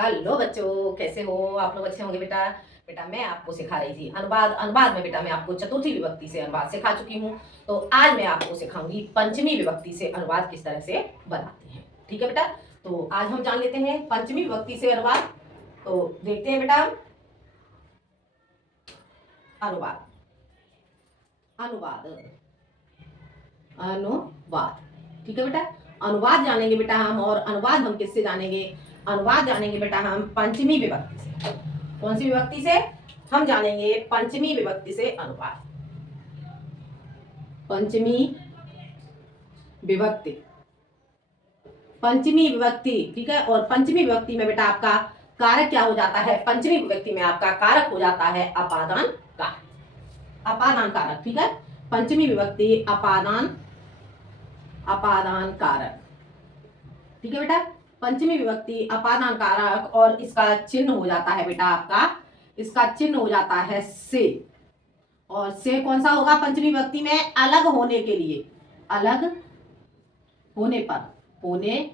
Hello बच्चों, कैसे हो आप लोग? अच्छे होंगे बेटा। बेटा मैं आपको सिखा रही थी अनुवाद। अनुवाद में बेटा मैं आपको चतुर्थी विभक्ति से अनुवाद सिखा चुकी हूँ। तो आज मैं आपको सिखाऊंगी पंचमी विभक्ति से अनुवाद किस तरह से बनाते हैं। ठीक है बेटा। तो आज हम जान लेते हैं पंचमी विभक्ति से अनुवाद। तो देखते हैं बेटा हम अनुवाद। अनुवाद अनुवाद ठीक है बेटा। अनुवाद जानेंगे बेटा हम, और अनुवाद हम किससे जानेंगे? अनुवाद जानेंगे बेटा हम पंचमी विभक्ति से। कौन सी विभक्ति से? हम जानेंगे पंचमी विभक्ति से अनुवाद। पंचमी विभक्ति, पंचमी विभक्ति ठीक है। और पंचमी विभक्ति में बेटा आपका कारक क्या हो जाता है? पंचमी विभक्ति में आपका कारक हो जाता है अपादान कारक। अपादान कारक ठीक है। पंचमी विभक्ति अपादान अपादान कारक ठीक है बेटा। पंचमी विभक्ति अपादान कारक, और इसका चिन्ह हो जाता है बेटा आपका, इसका चिन्ह हो जाता है से। और से कौन सा होगा पंचमी विभक्ति में? अलग होने के लिए, अलग होने पर, होने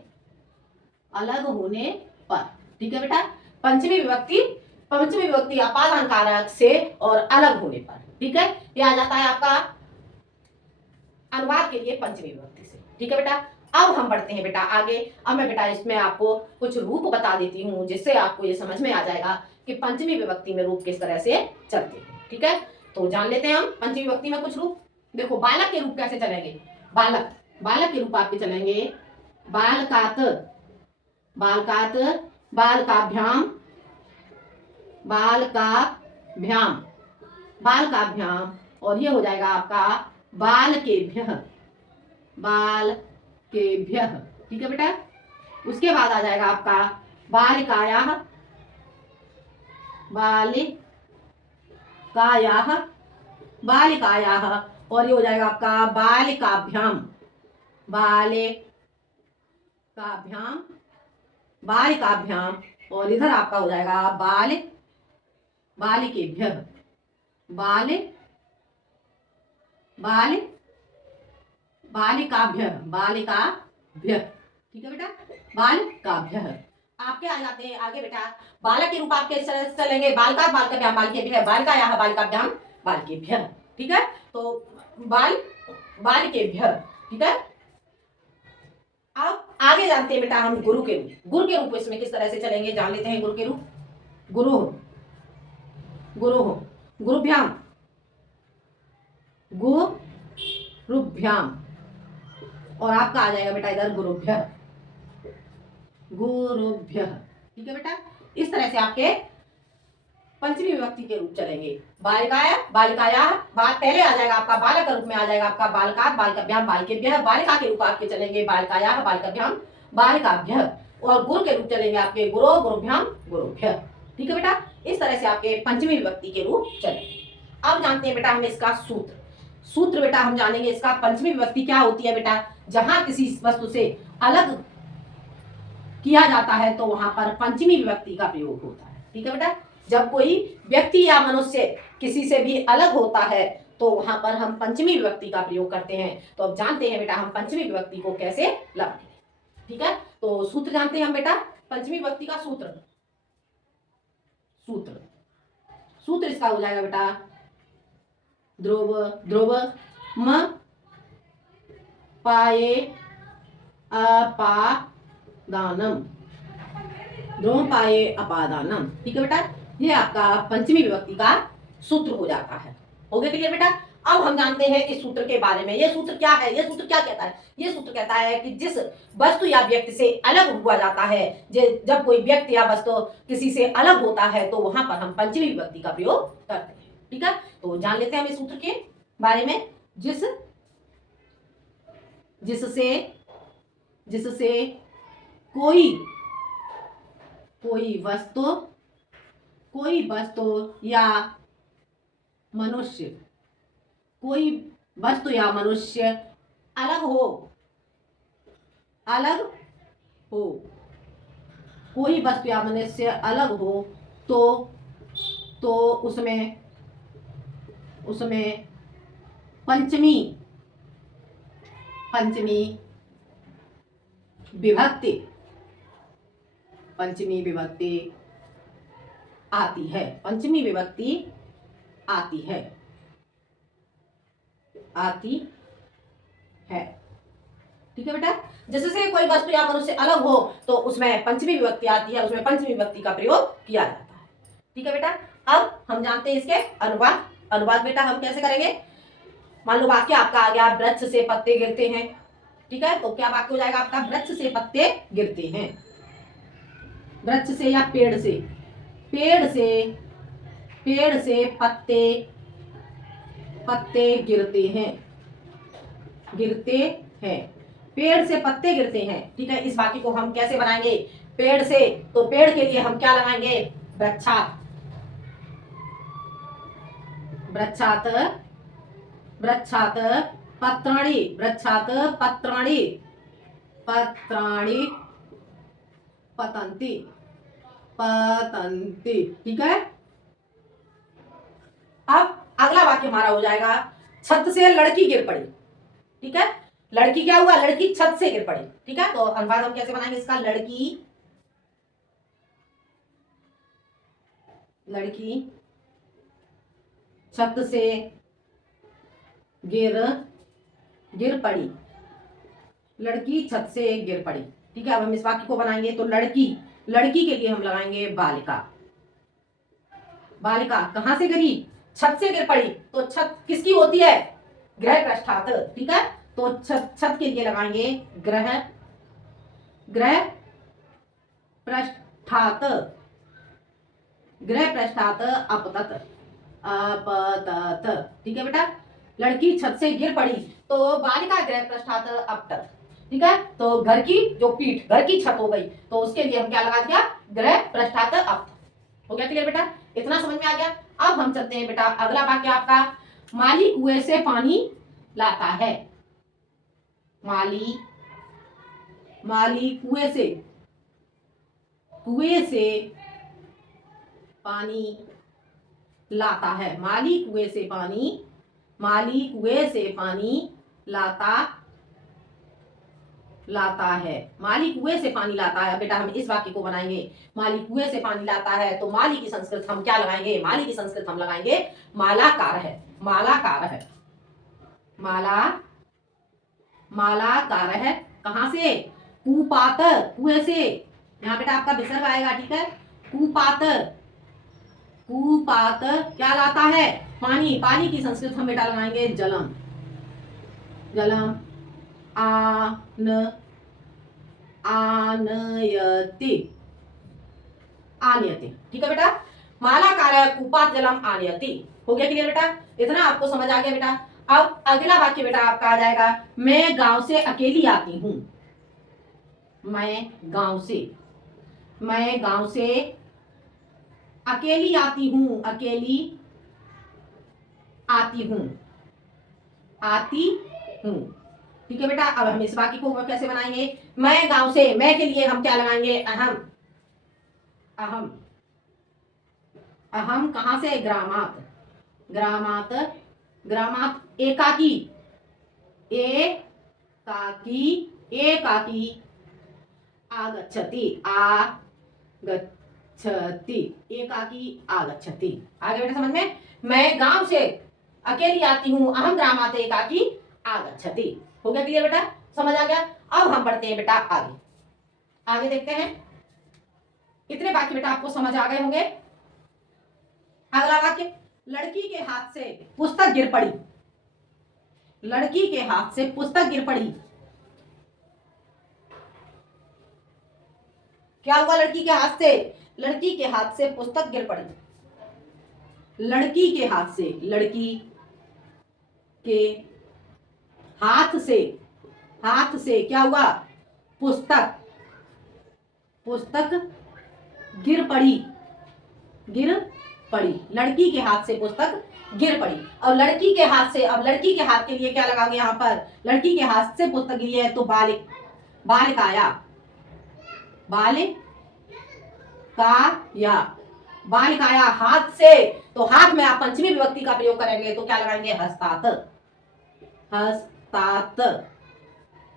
अलग होने पर ठीक है बेटा। पंचमी विभक्ति अपादान कारक से और अलग होने पर ठीक है। ये आ जाता है आपका अनुवाद के लिए पंचमी विभक्ति से। ठीक है बेटा। अब हम बढ़ते हैं बेटा आगे। अब मैं बेटा इसमें आपको कुछ रूप बता देती हूँ, जिससे आपको ये समझ में आ जाएगा कि पंचमी विभक्ति में रूप किस तरह से चलते हैं। ठीक है। तो जान लेते हैं हम पंचमी विभक्ति में कुछ रूप। देखो, बालक के रूप कैसे चलेंगे? बालक बालक के रूप आपके चलेंगे बालकात, बालकात, बालकाभ्याम, बालकाभ्याम, बालकाभ्याम, और ये हो जाएगा आपका बालकेभ्यः, बालकेभ्यः ठीक है बेटा। उसके बाद आ जाएगा आपका बालिकायाः, बालिकायाः, बालिकायाः, और ये हो जाएगा आपका बालिकाभ्याम, बालिकाभ्याम, बालिकाभ्याम, और इधर आपका हो जाएगा बालिकेभ्यः, बालिकाभ्यः, बालिकाभ्यः ठीक है बेटा। बालिकाभ्यः। आपके आ जाते हैं आगे बेटा। बालक के रूप आपके इस तरह से चलेंगे बालकात, बालिकाभ्याम, बालिकेभ्यः, बालिकायाः, बालिकाभ्याम, बालिकेभ्यः ठीक है। तो बालिकेभ्यः ठीक है। अब आगे जानते हैं बेटा हम गुरु के रूप। गुरु के रूप इसमें किस तरह से चलेंगे जान लेते हैं। गुरु के रूप, गुरु, गुरु, गुरुभ्याम, गुरुभ्याम, और आपका आ जाएगा बेटा इधर गुरुभ्यः, गुरुभ्यः ठीक है बेटा। इस तरह से आपके पंचमी विभक्ति के रूप चलेंगे। बालिकाया, बालिकाया, पहले आ जाएगा आपका बालक रूप में आ जाएगा आपका बालकात, बालिकाभ्याम, बालिकेभ्यः। बालिका के रूप आपके चलेंगे बालिकाया, बालिकाभ्याम, बालिकाभ्यः, और गुरु के रूप चलेंगे आपके गुरु, गुरुभ्याम, गुरुभ्यः ठीक है बेटा। इस तरह से आपके पंचमी विभक्ति के रूप चलेंगे। अब जानते हैं बेटा हम इसका सूत्र। सूत्र बेटा हम जानेंगे इसका। पंचमी विभक्ति क्या होती है बेटा? जहां किसी वस्तु से अलग किया जाता है तो वहां पर पंचमी विभक्ति का प्रयोग होता है। ठीक है बेटा। जब कोई व्यक्ति या मनुष्य किसी से भी अलग होता है तो वहां पर हम पंचमी विभक्ति का प्रयोग करते हैं। तो अब जानते हैं बेटा हम पंचमी विभक्ति को कैसे लगाएंगे। ठीक है। तो सूत्र जानते हैं हम बेटा पंचमी विभक्ति का सूत्र। सूत्र सूत्र इसका हो जाएगा बेटा ध्रुव, ध्रुव, म पाये अपादानम, ध्रुव पाये अपादानम ठीक है बेटा। ये आपका पंचमी विभक्ति का सूत्र हो जाता है। हो गया क्लियर बेटा। अब हम जानते हैं इस सूत्र के बारे में। ये सूत्र क्या है? ये सूत्र क्या कहता है? ये सूत्र कहता है कि जिस वस्तु या व्यक्ति से अलग हुआ जाता है, जब कोई व्यक्ति या वस्तु किसी से अलग होता है तो वहां पर हम पंचमी विभक्ति का प्रयोग करते हैं। ठीक है। तो जान लेते हैं हम इस सूत्र के बारे में। जिससे कोई वस्तु या मनुष्य, कोई वस्तु या मनुष्य अलग हो, कोई वस्तु या मनुष्य अलग हो तो उसमें पंचमी विभक्ति पंचमी विभक्ति आती है, पंचमी विभक्ति आती है, आती है। ठीक है बेटा, जिससे कोई वस्तु या मनुष्य अलग हो तो उसमें पंचमी विभक्ति आती है, उसमें पंचमी विभक्ति का प्रयोग किया जाता है। ठीक है बेटा, अब हम जानते हैं इसके अनुवाद। अनुवाद बेटा हम कैसे करेंगे? मान लो वाक्य आपका आ गया, वृक्ष से पत्ते गिरते हैं। ठीक है, तो क्या वाक्य हो जाएगा आपका? वृक्ष से पत्ते गिरते हैं। वृक्ष से या पेड़ से, पेड़ से, पेड़ से पत्ते, पत्ते गिरते हैं, गिरते हैं, पेड़ से पत्ते गिरते हैं। ठीक है, इस वाक्य को हम कैसे बनाएंगे? पेड़ से, तो पेड़ के लिए हम क्या लगाएंगे? वृक्षात, वृक्षात, वृक्षात पत्राणि, वृक्षात पत्राणि, पत्राणि पतन्ति, पतन्ति। ठीक है, अब अगला वाक्य हमारा हो जाएगा, छत से लड़की गिर पड़ी। ठीक है, लड़की क्या हुआ? लड़की छत से गिर पड़ी। ठीक है, तो अनुवाद हम कैसे बनाएंगे इसका? लड़की, लड़की छत से गिर, गिर पड़ी, लड़की छत से गिर पड़ी। ठीक है, अब हम इस वाक्य को बनाएंगे तो लड़की, लड़की के लिए हम लगाएंगे बालिका। बालिका कहां से गिरी? छत से गिर पड़ी, तो छत किसकी होती है? गृह पृष्ठात। ठीक है, तो छत, छत के लिए लगाएंगे ग्रह, गृह पृष्ठात, गृह पृष्ठात अपतत, अपतत। ठीक है बेटा, लड़की छत से गिर पड़ी तो बालिका गृह पृष्ठात अपतत। ठीक है, तो घर की जो पीठ, घर की छत हो गई, तो उसके लिए हम क्या लगा दिया? गृह पृष्ठात अपतत। हो गया क्लियर बेटा? इतना समझ में आ गया? अब हम चलते हैं बेटा, अगला वाक्य आपका, माली कुएं से पानी लाता है। माली, माली कुएं से, कुएं से पानी लाता है। माली कुएं से पानी, माली कुएं से पानी लाता, लाता है, माली कुएं से पानी लाता है। बेटा हम इस वाक्य को बनाएंगे, माली कुएं से पानी लाता है, तो माली की संस्कृत हम क्या लगाएंगे? माली की संस्कृत हम लगाएंगे मालाकार है, मालाकार है, माला, मालाकार है। कहां से? कुपात, कुएं से, यहाँ बेटा आपका विसर्ग आएगा। ठीक है, कुपात, कुपात क्या लाता है? पानी, पानी की संस्कृत हम बेटा लगाएंगे जलम, जलम, आन, आनयति, आनयति। ठीक है बेटा, मालाकार कुपात जलम आनयति। हो गया क्लियर बेटा? इतना आपको समझ आ गया बेटा? अब अगला वाक्य बेटा आपका आ जाएगा, मैं गांव से अकेली आती हूं। मैं गांव से, मैं गांव से अकेली आती हूं, अकेली आती हूं, आती हूं। ठीक है बेटा, अब हम इस वाक्य को कैसे बनाएंगे? मैं गांव से, मैं के लिए हम क्या लगाएंगे? अहम, अहम, अहम कहां से? ग्रामात, ग्रामात, ग्रामात एकाकी, एकाकी, एकाकी आगच्छति, आगच्छति, एकाकी आगच्छति। आगे बेटा समझ में? मैं गांव से अकेली आती हूं, अहम ग्रामात एकाकी आगच्छति। हो गया क्लियर बेटा? समझ आ गया? अब हम बढ़ते हैं बेटा आगे, आगे देखते हैं। इतने वाक्य बेटा आपको समझ आ गए होंगे। अगला वाक्य, लड़की के हाथ से पुस्तक गिर पड़ी, लड़की के हाथ से पुस्तक गिर पड़ी। क्या हुआ लड़की के हाथ से? लड़की के हाथ से पुस्तक गिर पड़ी, लड़की के हाथ से, लड़की के हाथ से, हाथ से क्या हुआ? पुस्तक, पुस्तक गिर पड़ी, गिर पड़ी, लड़की के हाथ से पुस्तक गिर पड़ी। और लड़की के हाथ से, अब लड़की के हाथ के लिए क्या लगाओगे यहाँ पर? लड़की के हाथ से पुस्तक गिरी है तो बालिक, बालिकाया, बालिकाया, बालिकाया हाथ से, तो हाथ में आप पंचमी विभक्ति का प्रयोग करेंगे तो क्या लगाएंगे? हस्तात, हस्तात,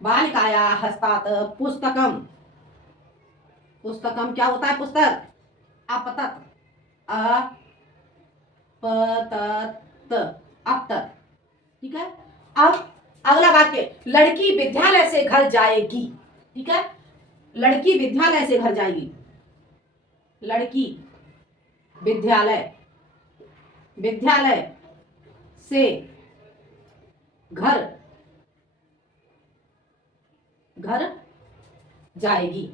बालिकाया हस्तात पुस्तकम, पुस्तकम क्या होता है? पुस्तक। अपतत, अपतत, अपतत। ठीक है। अब अगला वाक्य, लड़की विद्यालय से घर जाएगी। ठीक है, लड़की विद्यालय से घर जाएगी। लड़की विद्यालय, विद्यालय से घर, घर जाएगी,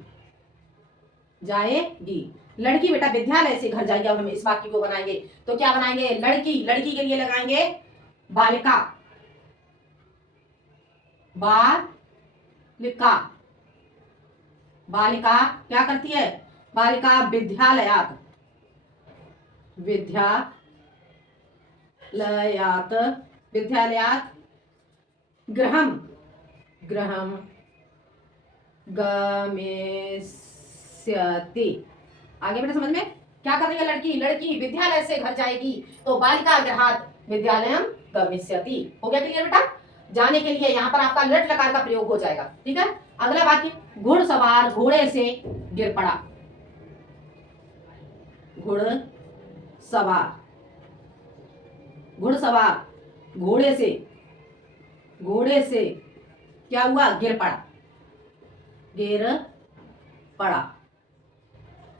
जाएगी। लड़की बेटा विद्यालय से घर जाएगी। अब हम इस वाक्य को बनाएंगे तो क्या बनाएंगे? लड़की, लड़की के लिए लगाएंगे बालिका, बालिका, बालिका क्या करती है? बालिका विद्यालयात, विद्यालयात, विद्यालयात गृहम, गृहम गमिष्यति। आगे बेटा समझ में क्या कर रही है लड़की? लड़की विद्यालय से घर जाएगी तो बालिका गृहात् विद्यालयम गमिष्यति। हो गया क्लियर बेटा? जाने के लिए यहाँ पर आपका लट लकार का प्रयोग हो जाएगा। ठीक है। अगला वाक्य, घुड़सवार घोड़े से गिर पड़ा। घुड़सवार, घुड़सवार घोड़े से, घोड़े से क्या हुआ? गिर पड़ा, गिर पड़ा,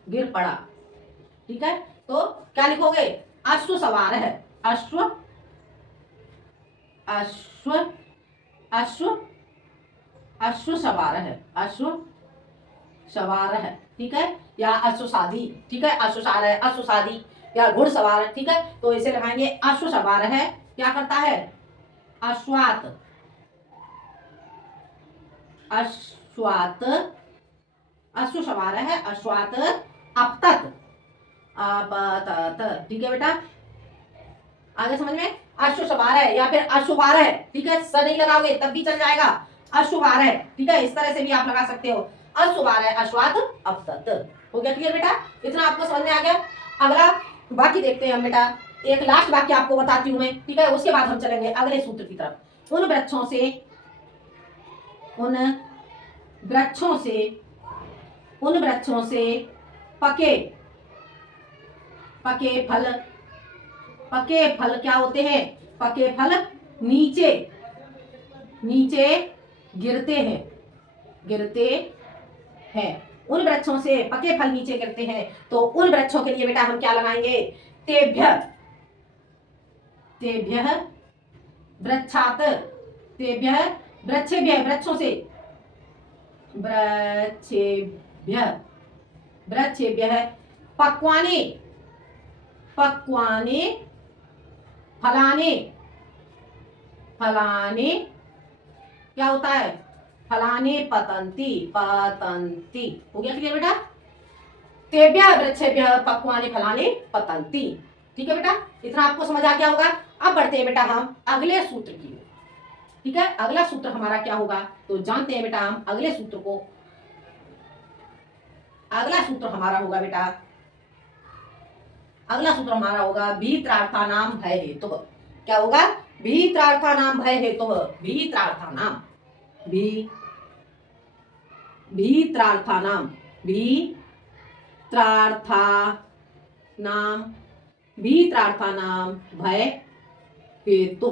गिर पड़ा। ठीक है। तो क्या लिखोगे? अश्व सवार है, अश्व, अश्व, अश्व, अश्व सवार है, अश्व सवार है। ठीक है। या अश्वसाधी। ठीक है, अश्वसार है, अश्वसाधी या घुड़सवार है। ठीक है। तो इसे लगाएंगे अश्व सवार है, क्या करता है? अश्वात, अश्वात, अश्व सवार है, अश्वात अपतत, अपतत। ठीक है बेटा, आगे समझ में? अश्व सवार है या फिर अश्ववार है। ठीक है, स नहीं लगाओगे तब भी चल जाएगा, अश्ववार है। ठीक है, इस तरह से भी आप लगा सकते हो, अश्ववार है, अश्वात अपतत। हो गया क्लियर बेटा? इतना आपको समझ में आ गया? अगला वाक्य देखते हैं हम बेटा। एक लास्ट वाक्य आपको बताती हूँ मैं। ठीक है, उसके बाद हम चलेंगे अगले सूत्र की तरफ। उन वृक्षों से, उन वृक्षों से, उन वृक्षों से पके, पके फल, पके फल क्या होते हैं? पके फल नीचे, नीचे गिरते हैं, गिरते हैं। उन वृक्षों से पके फल नीचे गिरते हैं तो उन वृक्षों के लिए बेटा हम क्या लगाएंगे? तेभ्य, तेभ्य वृक्षात, तेभ्य वृक्षेभ्य, वृक्षों से, वृक्षेभ्य, वृक्षेभ्य पक्वाने, पक्वाने फलाने, फलाने क्या होता है? फलाने पतंती, पतंती। हो गया क्लियर बेटा? तेभ्य वृक्षेभ्य पक्वाने फलाने पतंती। ठीक है बेटा, इतना आपको समझ आ गया होगा। अब बढ़ते हैं बेटा हम अगले सूत्र की ओर। ठीक है, अगला सूत्र हमारा क्या होगा तो जानते हैं बेटा हम अगले सूत्र को। अगला सूत्र हमारा होगा बेटा, अगला सूत्र हमारा होगा भीत्रार्थानाम भय हेतु। क्या होगा? भीत्रार्थानाम भय हेतु, भीत्रार्थानाम, भीत्रार्थानाम, भीत्रार्थानाम, भीत्रार्थानाम भय हेतु,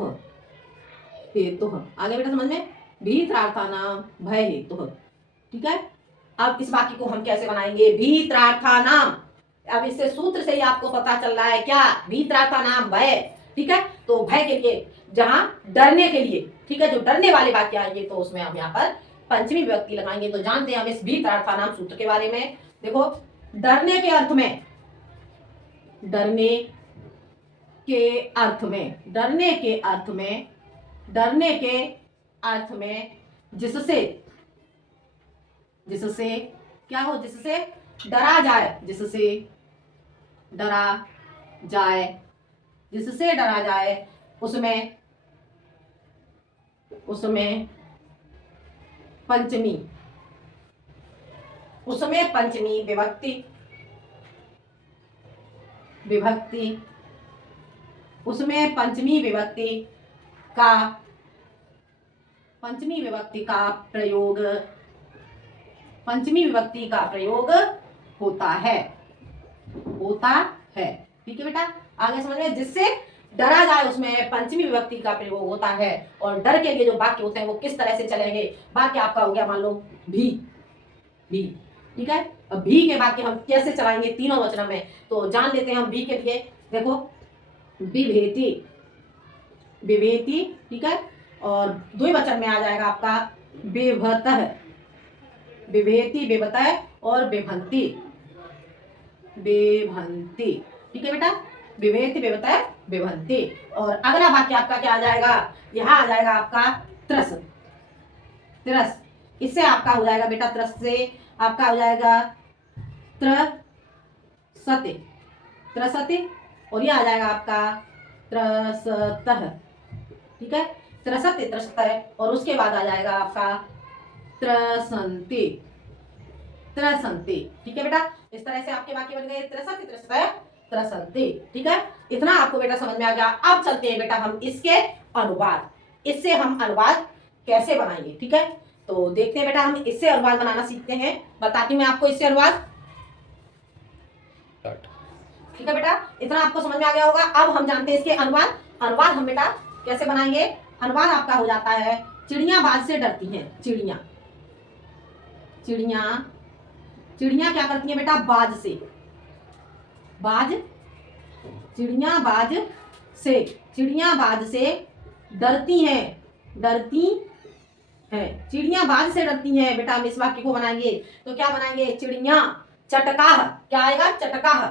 हेतु। आगे बेटा समझ में? भीत्रार्थानाम भय हेतु। ठीक है। अब इस वाक्य को हम कैसे बनाएंगे? भीत्रार्थानाम, अब इससे सूत्र से ही आपको पता चल रहा है क्या? भीत्रार्थानाम भय। ठीक है, तो भय के लिए, जहां डरने के लिए, ठीक है, जो डरने वाले वाक्य आएंगे तो उसमें हम यहाँ पर पंचमी विभक्ति लगाएंगे। तो जानते हैं हम इस भीत्रार्थानाम सूत्र के बारे में। देखो, डरने के अर्थ में, डरने के अर्थ में, डरने के अर्थ में, डरने के अर्थ में जिससे, जिससे क्या हो? जिससे डरा जाए, जिससे डरा जाए, जिससे डरा जाए, उसमें, उसमें पंचमी, उसमें पंचमी विभक्ति, विभक्ति, उसमें पंचमी विभक्ति का, पंचमी विभक्ति का प्रयोग, पंचमी विभक्ति का प्रयोग होता है, होता है। ठीक है बेटा, आगे समझ में, जिससे डरा जाए उसमें पंचमी विभक्ति का प्रयोग होता है। और डर के लिए जो वाक्य होते हैं वो किस तरह से चलेंगे। वाक्य आपका हो गया मान लो भी, भी। ठीक है, अब भी के वाक्य हम कैसे चलाएंगे तीनों वचनों में, तो जान लेते हैं हम भी के लिए। देखो, विभेति, विभेति। ठीक है, और द्विवचन में आ जाएगा आपका विभतः, विभेति, विभतः और विभंति, विभंति। ठीक है बेटा, विभेति, विभतः, विभंति। और अगला वाक्य आपका क्या आ जाएगा, यहाँ आ जाएगा आपका त्रस, त्रस। इससे आपका हो जाएगा बेटा, त्रस से आपका हो जाएगा त्रसते, त्रसते। और ये आ जाएगा आपका त्रसतः। ठीक है, त्रसते, त्रसतः। और उसके बाद आ जाएगा आपका त्रसन्ति, त्रसन्ति। ठीक है बेटा, इस तरह से आपके वाक्य बन गए त्रसन्ति, त्रसतः, त्रसन्ति। ठीक है, इतना आपको बेटा समझ में आ गया। अब चलते हैं बेटा हम इसके अनुवाद, इससे हम अनुवाद कैसे बनाएंगे। ठीक है, तो देखते हैं बेटा हम इससे अनुवाद बनाना सीखते हैं। बताती हूँ मैं आपको इससे अनुवाद। ठीक है बेटा, इतना आपको समझ में आ गया होगा। अब हम जानते हैं इसके अनुवाद। अनुवाद हम बेटा कैसे बनाएंगे। अनुवाद आपका हो जाता है, चिड़िया बाज से डरती हैं, चिड़िया, चिड़िया, चिड़िया क्या करती हैं बेटा, बाज से, बाज, चिड़िया बाज से, चिड़िया बाज से डरती हैं, डरती हैं, चिड़िया बाज से डरती हैं। बेटा हम इस वाक्य को बनाएंगे तो क्या बनाएंगे, चिड़िया चटकाह, क्या आएगा, चटकाह,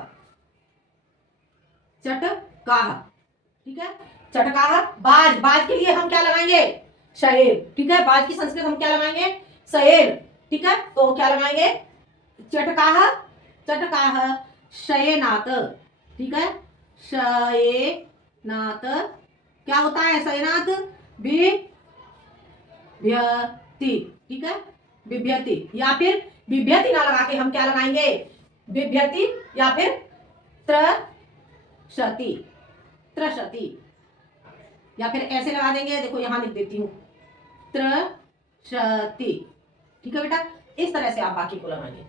चटकाह। ठीक है, चटकाह। बाज, बाज के लिए हम क्या लगाएंगे, शएर। ठीक है, बाज की संस्कृत हम क्या लगाएंगे, शएर। ठीक है, तो क्या लगाएंगे, चटकाह, चटकाह शयनात। ठीक है, शयनात क्या होता है, शयनात बिभ्यति। ठीक है, बिभ्यति, या फिर बिभ्यति ना लगा के हम क्या लगाएंगे, बिभ्यति या फिर त्रसति, त्रसति, या फिर ऐसे लगा देंगे, देखो यहां लिख देती हूं, त्रसति। ठीक है बेटा, इस तरह से आप बाकी को लगाएंगे।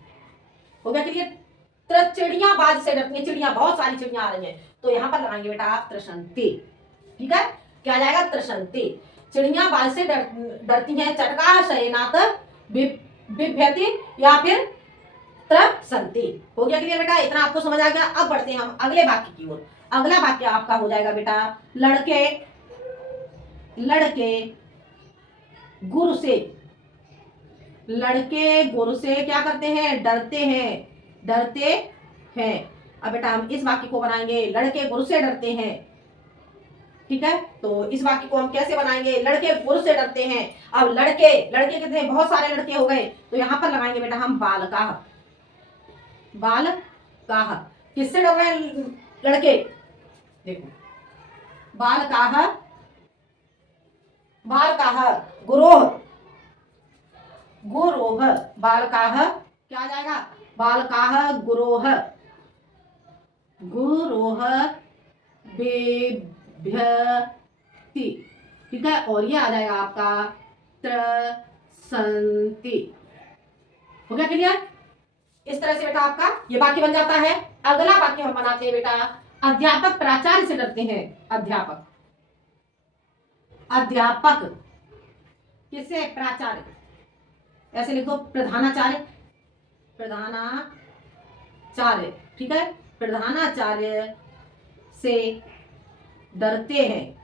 हो गया क्लियर। चिड़िया बाज से डरती है, चिड़िया, बहुत सारी चिड़िया आ रही हैं, तो यहाँ पर लगाएंगे बेटा आप त्रसन्ति। ठीक है, क्या आ जाएगा, त्रसन्ति। चिड़िया बाज से डरती हैं, चटका शयनात बिभ्यति या फिर त्रसन्ति। हो गया क्लियर बेटा, इतना आपको समझ आ गया। अब बढ़ते हैं हम अगले वाक्य की ओर। अगला वाक्य आपका हो जाएगा बेटा, लड़के, लड़के गुरु से, लड़के गुरु से क्या करते हैं, डरते हैं, डरते हैं। अब बेटा हम इस वाक्य को बनाएंगे, लड़के गुरु से डरते हैं। ठीक है, तो इस वाक्य को हम कैसे बनाएंगे, लड़के गुरु से डरते हैं। अब लड़के, लड़के कितने, बहुत सारे लड़के हो गए, तो यहां पर लगाएंगे बेटा हम बालकाह, बालकाह। किससे डर रहे हैं लड़के, देखो, बालकाह, बालकाह गुरोह, गुरोह, बालकाह क्या आ जाएगा, बालकाह गुरोह, गुरोह बिभ्यति। ठीक है, और ये आ जाएगा आपका त्रसन्ति। हो गया क्लियर। इस तरह से बेटा आपका ये वाक्य बन जाता है। अगला वाक्य हम बनाते हैं बेटा, अध्यापक प्राचार्य से डरते हैं, अध्यापक, अध्यापक किससे, प्राचार्य, ऐसे लिखो, प्रधानाचार्य, प्रधानाचार्य। ठीक है, प्रधानाचार्य से डरते हैं,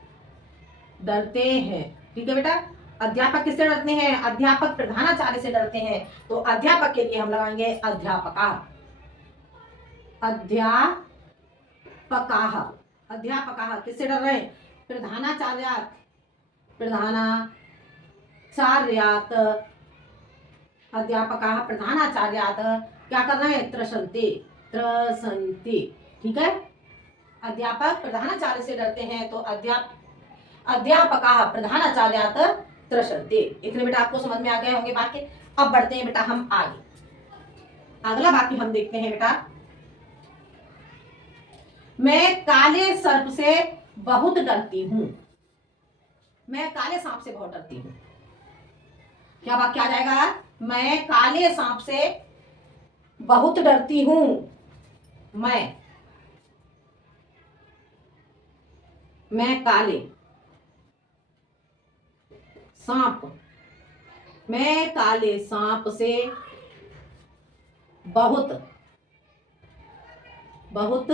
डरते हैं। ठीक है बेटा, अध्यापक किससे डरते हैं, अध्यापक प्रधानाचार्य से डरते हैं, तो अध्यापक के लिए हम लगाएंगे अध्यापका, अध्यापकाः, अध्यापकाः किससे डर रहे हैं, प्रधानाचार्यात्, प्रधानाचार्यात्, अध्यापकाः प्रधानाचार्यात् क्या कर रहे हैं, त्रसन्ति, त्रसन्ति। ठीक है, अध्यापक प्रधानाचार्य से डरते हैं, तो अध्यापकाः प्रधानाचार्यात् त्रसन्ति। इतने बेटा आपको समझ में आ गए होंगे वाक्य। अब बढ़ते हैं बेटा हम आगे। अगला वाक्य हम देखते हैं बेटा, मैं काले सर्प से बहुत डरती हूं, मैं काले सांप से बहुत डरती हूं। क्या वाक्य आ जाएगा, मैं काले सांप से बहुत डरती हूँ मैं काले सांप मैं काले सांप से बहुत बहुत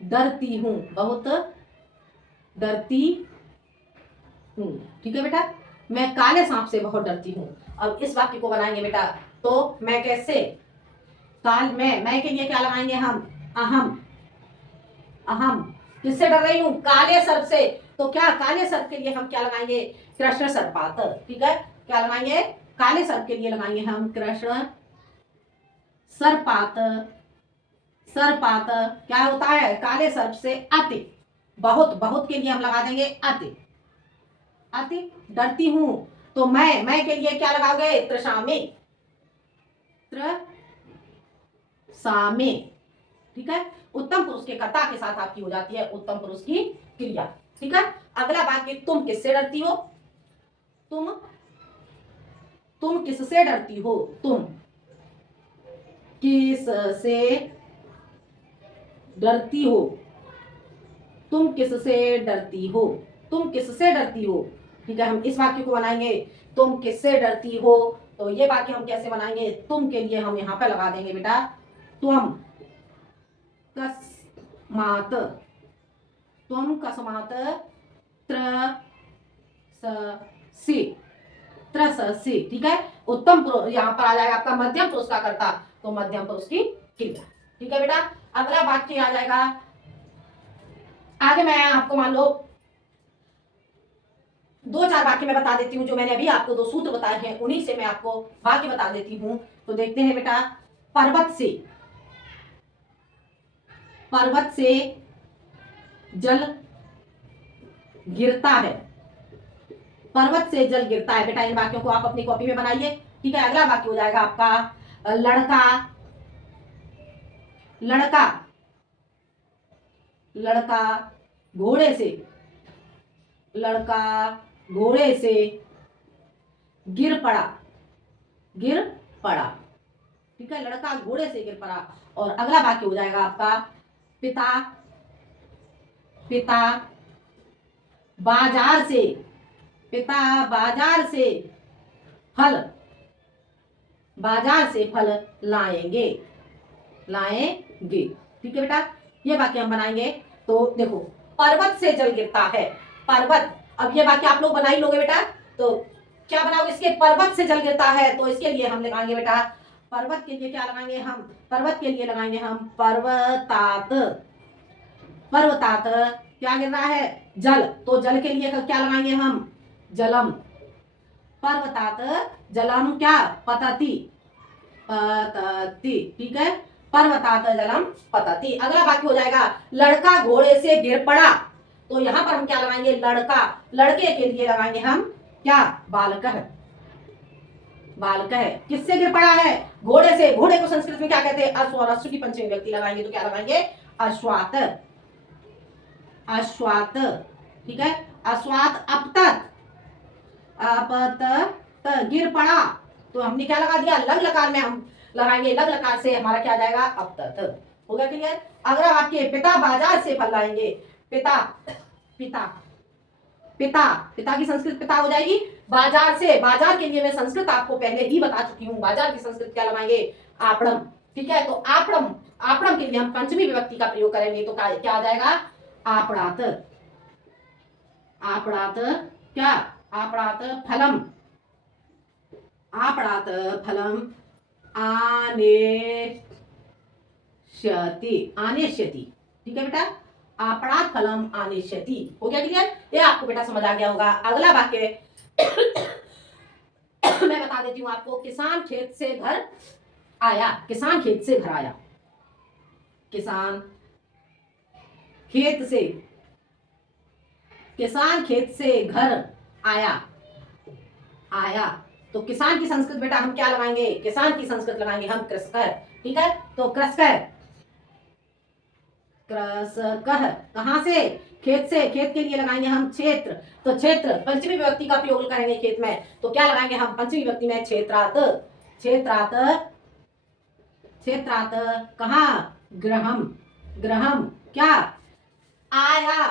डरती हूँ ठीक है बेटा। मैं काले सांप से बहुत डरती हूँ। अब इस वाक्य को बनाएंगे बेटा। तो मैं कैसे मैं के लिए क्या लगाएंगे हम? अहम। अहम किससे डर रही हूँ? काले सर्प से। तो क्या काले सर्प के लिए हम क्या लगाएंगे? कृष्ण सर्पात। ठीक है, क्या लगाएंगे? काले सर्प के लिए लगाएंगे हम कृष्ण सर्पात। सर्पात क्या होता है? काले सर्प से अति। बहुत बहुत के लिए हम लगा देंगे अति। अति डरती हूं तो मैं के लिए क्या लगाओगे? त्रसामे। त्रसामे। ठीक है, उत्तम पुरुष के कर्ता के साथ आपकी हो जाती है उत्तम पुरुष की क्रिया। ठीक है, अगला वाक्य, तुम किससे डरती हो? तुम किससे डरती हो? तुम किससे डरती हो? तुम किससे डरती हो? तुम किससे डरती हो? ठीक है, हम इस वाक्य को बनाएंगे, तुम किससे डरती हो। तो ये वाक्य हम कैसे बनाएंगे? तुम के लिए हम यहां पे लगा देंगे बेटा तुम कस्मात। तुम कस्मात त्रससी। त्रससी। ठीक है, उत्तम पुरुष यहां पर आ जाएगा आपका मध्यम पुरुष का कर्ता, तो मध्यम पुरुष की क्रिया। ठीक है बेटा, अगला वाक्य आ जाएगा आगे। मैं आपको मान लो 2-4 वाक्य मैं बता देती हूँ, जो मैंने अभी आपको 2 सूत्र बताए हैं उन्हीं से मैं आपको वाक्य बता देती हूँ। तो देखते हैं बेटा, पर्वत से जल गिरता है। पर्वत से जल गिरता है बेटा, इन वाक्यों को आप अपनी कॉपी में बनाइए। ठीक है, अगला वाक्य हो जाएगा आपका लड़का घोड़े से गिर पड़ा। ठीक है, लड़का घोड़े से गिर पड़ा। और अगला वाक्य हो जाएगा आपका पिता बाजार से फल लाएंगे। ठीक है बेटा, ये वाक्य हम बनाएंगे। तो देखो, पर्वत से जल गिरता है। पर्वत, अब ये वाक्य आप लोग बना ही लोगे बेटा। तो क्या बनाओगे इसके? पर्वत से जल गिरता है, तो इसके लिए हम लगाएंगे बेटा, पर्वत के लिए क्या लगाएंगे हम? पर्वत के लिए लगाएंगे हम पर्वतात। क्या गिर रहा है? जल। तो जल के लिए क्या लगाएंगे हम? जलम। पर्वतात जलम क्या? पतति। ठीक है, पर्वतात जलम पतति। अगला वाक्य हो जाएगा, लड़का घोड़े से गिर पड़ा। तो यहां पर हम क्या लगाएंगे? लड़के के लिए लगाएंगे हम क्या? बालकः। किससे गिर पड़ा है? घोड़े से। घोड़े को संस्कृत में क्या कहते हैं? अश्व। और अश्व की पंचमी व्यक्ति लगाएंगे तो क्या लगाएंगे? अश्वात। ठीक है, अश्वात अपतत गिर पड़ा। तो हमने क्या लगा दिया? लग लकार में हम लगाएंगे, लग लकार से हमारा क्या जाएगा? अपतत। हो गया क्लियर? अगला वाक्य, पिता बाजार से फल लाएंगे। पिता की संस्कृत पिता हो जाएगी। बाजार से, बाजार के लिए मैं संस्कृत आपको पहले ही बता चुकी हूँ। बाजार की संस्कृत क्या लगाएंगे? आपणम। ठीक है, तो आपणम के लिए हम पंचमी विभक्ति का प्रयोग करेंगे तो क्या आ जाएगा? आपणात। क्या? आपणात फलम। आनेष्यति। ठीक है बेटा, आपणात फलम आनेष्यति। हो गया क्लियर? ये आपको बेटा समझ आ गया होगा। अगला वाक्य मैं बता देती हूँ आपको, किसान खेत से घर आया। किसान खेत से घर आया। किसान खेत से घर आया। तो किसान की संस्कृत बेटा हम क्या लगाएंगे? किसान की संस्कृत लगाएंगे हम कृषकर। ठीक है, तो कृषकर कहां से? खेत से। खेत के लिए लगाएंगे हम क्षेत्र। तो क्षेत्र पंचमी विभक्ति का प्रयोग करेंगे खेत में, तो क्या लगाएंगे हम पंचमी विभक्ति में? क्षेत्रात। क्षेत्रात् कहाँ, गृहम, गृहम क्या, आया,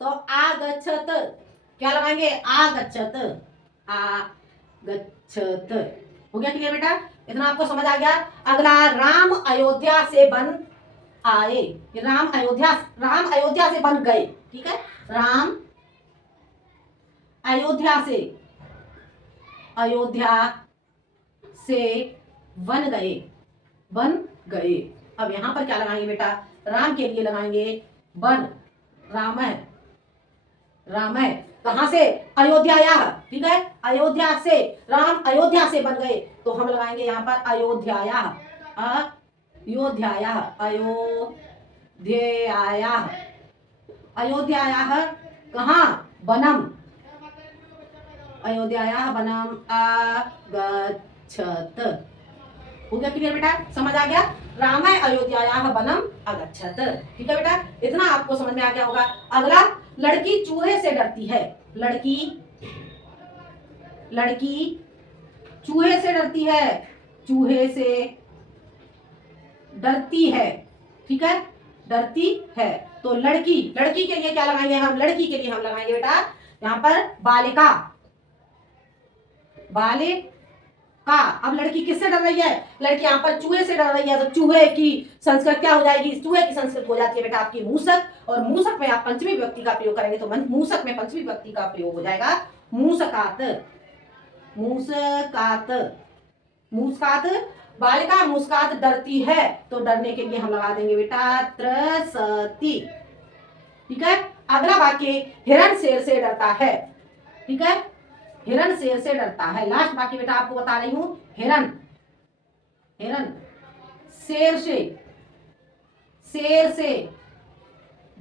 तो आगच्छत, क्या लगाएंगे, आगच्छत, आगच्छत। हो गया क्लियर बेटा, इतना आपको समझ आ गया। अगला, राम अयोध्या से बन आए, राम अयोध्या से बन गए, ठीक है, राम अयोध्या से बन गए, बन गए। अब यहां पर क्या लगाएंगे बेटा, राम के लिए लगाएंगे बन, रामय, रामय, कहां से, अयोध्या, ठीक है, अयोध्या से, राम अयोध्या से बन गए, तो हम लगाएंगे यहां पर अयोध्या, अयोध्या, अयोध्या, अयोध्या कहां, बनम, अयोध्या बनम आगच्छत। हो गया क्लियर बेटा, समझ आ गया, रामाय अयोध्या बनम अगच्छत, ठीक है बेटा, इतना आपको समझ में आ गया होगा। अगला, लड़की चूहे से डरती है, लड़की चूहे से डरती है, चूहे से डरती है, ठीक है, डरती है, तो लड़की के लिए क्या लगाएंगे हम, लड़की के लिए हम लगाएंगे बेटा यहां पर बालिका, बालिका। अब लड़की किससे डर रही है, लड़की यहाँ पर चूहे से डर रही है, तो चूहे की संस्कृत क्या हो जाएगी, चूहे की संस्कृत हो जाती है बेटा आपकी मूसक, और मूसक में आप पंचमी विभक्ति का प्रयोग करेंगे तो मूसक में पंचमी विभक्ति का प्रयोग हो जाएगा मूसकात, मूसकात, मूसकात, बालिका मूसकात डरती है, तो डरने के लिए हम लगा देंगे बेटा त्रसती, ठीक है। अगला वाक्य, हिरण शेर से डरता है, ठीक है, हिरण शेर से डरता है। लास्ट वाक्य बेटा आपको बता रही हूं, हिरण शेर से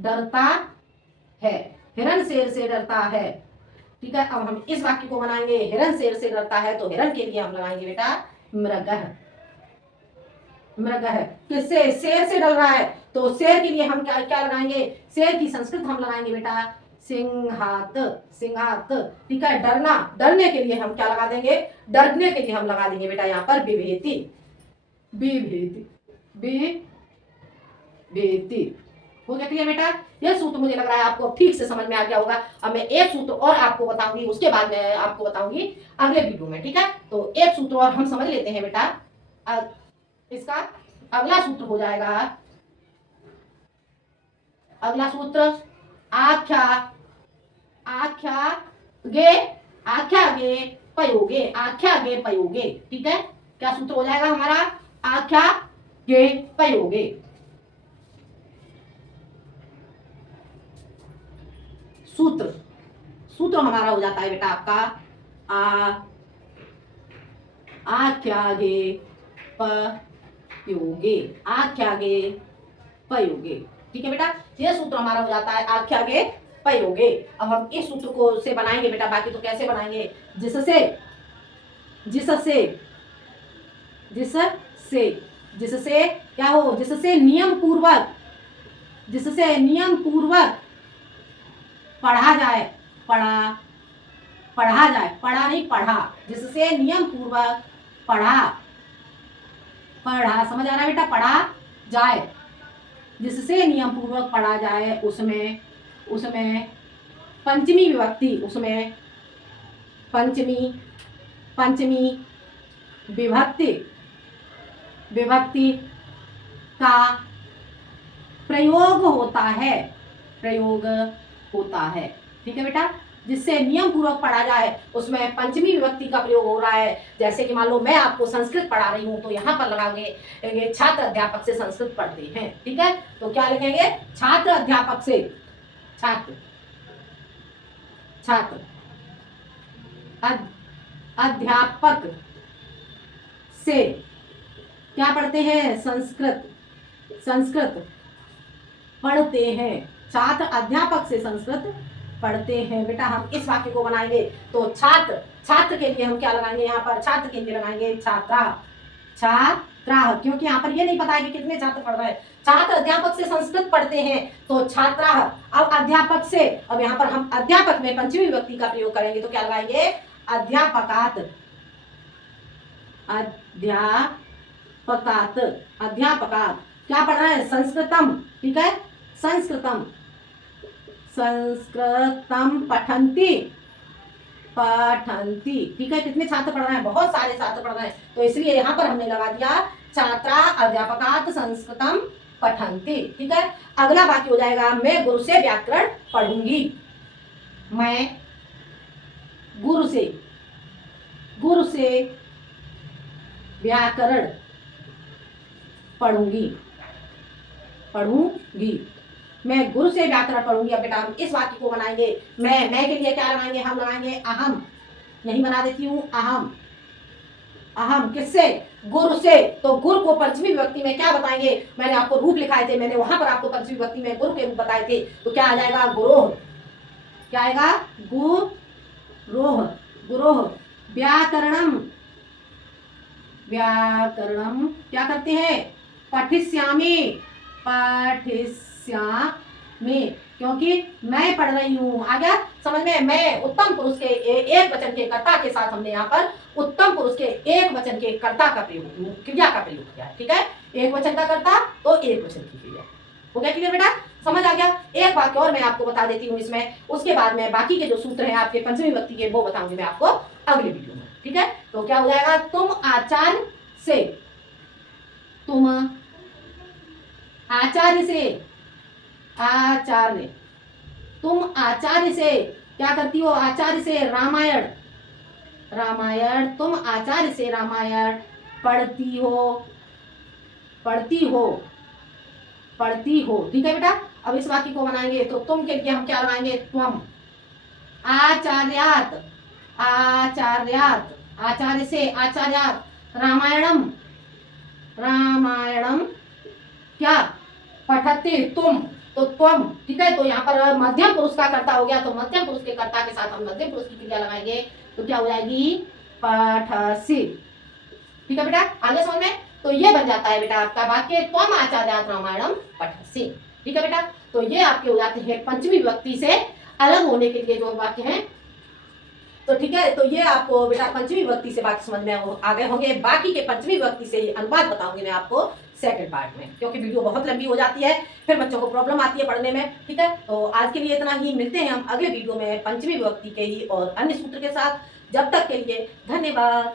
डरता है, हिरण शेर से डरता है, ठीक है। अब हम इस वाक्य को बनाएंगे, हिरण शेर से डरता है, तो हिरण के लिए हम लगाएंगे बेटा मृगः, मृगः, किससे, शेर से डर रहा है, तो शेर के लिए हम क्या लगाएंगे, शेर की संस्कृत हम लगाएंगे बेटा सिंहात, सिंहात, ठीक है। डरना, डरने के लिए हम क्या लगा देंगे, डरने के लिए हम लगा देंगे बेटा यहाँ पर विभेति, विभेति, विभेति। हो गया क्लियर बेटा, यह सूत्र मुझे लग रहा है आपको ठीक से समझ में आ गया होगा। अब मैं एक सूत्र और आपको बताऊंगी, उसके बाद मैं आपको बताऊंगी अगले वीडियो में, ठीक है। तो एक सूत्र और हम समझ लेते हैं बेटा, इसका अगला सूत्र हो जाएगा, अगला सूत्र आख्या, आख्यागे पयोगे, ठीक है। क्या सूत्र हो जाएगा हमारा, आख्यागे पयोगे, सूत्र हमारा हो जाता है बेटा आपका आख्यागे पयोगे, आख्यागे पयोगे, ठीक है बेटा। यह सूत्र हमारा हो जाता है आख्यागे पयोगे। अब हम इस सूत्र को से बनाएंगे बेटा, बाकी तो कैसे बनाएंगे, जिससे क्या हो, जिससे नियम पूर्वक पढ़ा जाए, पढ़ा नहीं पढ़ा, जिससे नियम पूर्वक पढ़ा, समझ आ रहा है बेटा, पढ़ा जाए, जिससे नियम पूर्वक पढ़ा जाए, उसमें पंचमी विभक्ति, उसमें पंचमी विभक्ति का प्रयोग होता है, ठीक है बेटा। जिससे नियम पूर्वक पढ़ा जाए उसमें पंचमी विभक्ति का प्रयोग हो रहा है। जैसे कि मान लो मैं आपको संस्कृत पढ़ा रही हूँ, तो यहाँ पर लगाएंगे छात्र अध्यापक से संस्कृत पढ़ते हैं, ठीक है। तो क्या लिखेंगे, छात्र अध्यापक से, छात्र अध्यापक से क्या पढ़ते हैं, संस्कृत पढ़ते हैं, छात्र अध्यापक से संस्कृत पढ़ते हैं बेटा। हम इस वाक्य को बनाएंगे तो छात्र के लिए हम क्या लगाएंगे, यहाँ पर छात्र के लिए लगाएंगे छात्रा, क्योंकि यहाँ पर ये नहीं पता है कि कितने छात्र पढ़ रहे हैं। छात्र अध्यापक से संस्कृत पढ़ते हैं तो छात्रा। अब अध्यापक से, अब यहाँ पर हम अध्यापक में पंचमी विभक्ति का प्रयोग करेंगे तो क्या लगाएंगे, अध्यापकात, अध्यापकात, अध्यापकात, अध्यापकात क्या पढ़ रहे हैं? संस्कृतम, ठीक है, संस्कृतम, संस्कृतम पठन्ति, पठन्ति, ठीक है। कितने छात्र पढ़ रहे हैं? बहुत सारे छात्र पढ़ रहे हैं, तो इसलिए यहाँ पर हमने लगा दिया छात्रा अध्यापकात संस्कृतम पठन्ति, ठीक है। अगला वाक्य हो जाएगा मैं गुरु से व्याकरण पढ़ूंगी। मैं गुरु से व्याकरण पढ़ूंगी, पढ़ूंगी, मैं गुरु से व्याकरण पढ़ूंगी। अब बेटा हम इस वाक्य को बनाएंगे, मैं के लिए क्या लगाएंगे? हम लगाएंगे अहम, यही बना देती हूँ अहम, अहम किससे? गुरु से। तो गुरु को पंचमी विभक्ति में क्या बताएंगे? मैंने आपको रूप लिखाए थे, मैंने वहां पर आपको पंचमी विभक्ति में गुरु के रूप बताए थे, तो क्या आ जाएगा? गुरोह, क्या आएगा? गुरोह, गुरोह। व्याकरणम, व्याकरणम क्या करते हैं? पठिष्यामि, पठिष्यामि, क्योंकि मैं पढ़ रही हूँ। आ गया समझ में? मैं उत्तम पुरुष के एक वचन के कर्ता के साथ हमने यहाँ पर उत्तम पुरुष के एक वचन के कर्ता का प्रयोग, क्रिया का प्रयोग किया है, ठीक है। एक वचन का कर्ता तो एक वचन की क्रिया। हो गया क्लियर बेटा? समझ आ गया? एक वाक्य और मैं आपको बता देती हूँ इसमें, उसके बाद में बाकी के जो सूत्र हैं आपके पंचमी विभक्ति के वो बताऊंगी मैं आपको अगले वीडियो में, ठीक है। तो क्या हो जाएगा? तुम आचार्य से, तुम आचार्य से, आचार्य, तुम आचार्य से क्या करती हो? आचार्य से रामायण, रामायण, तुम आचार्य से रामायण पढ़ती हो, पढ़ती हो, पढ़ती हो, ठीक है बेटा। अब इस वाक्य को बनाएंगे तो तुम के लिए हम क्या लगाएंगे? त्वम, आचार्यात, आचार्यात, आचार्य से, आचार्यात, रामायणम, रामायणम क्या? पठते, तुम, तो तुम, ठीक है। तो यहाँ पर मध्यम पुरुष का कर्ता हो गया, तो मध्यम पुरुष के कर्ता के साथ हम मध्यम पुरुष की क्रिया लगाएंगे, तो क्या हो जाएगी? पठसि, ठीक है बेटा। आगे समझ में? तो ये बन जाता है बेटा आपका वाक्य त्वम आचार्यात रामायणम पठसि, ठीक है बेटा। तो ये आपके हो जाते हैं पंचमी विभक्ति से अलग होने के लिए जो वाक्य हैं। तो ठीक है, तो ये आपको बेटा पंचमी विभक्ति से बाकी समझ में आ गए होंगे। बाकी के पंचमी विभक्ति से अनुवाद बताऊंगी मैं आपको सेकंड पार्ट में, क्योंकि वीडियो बहुत लंबी हो जाती है, फिर बच्चों को प्रॉब्लम आती है पढ़ने में, ठीक है। तो आज के लिए इतना ही, मिलते हैं हम अगले वीडियो में पंचमी विभक्ति के ही और अन्य सूत्र के साथ। जब तक के लिए धन्यवाद।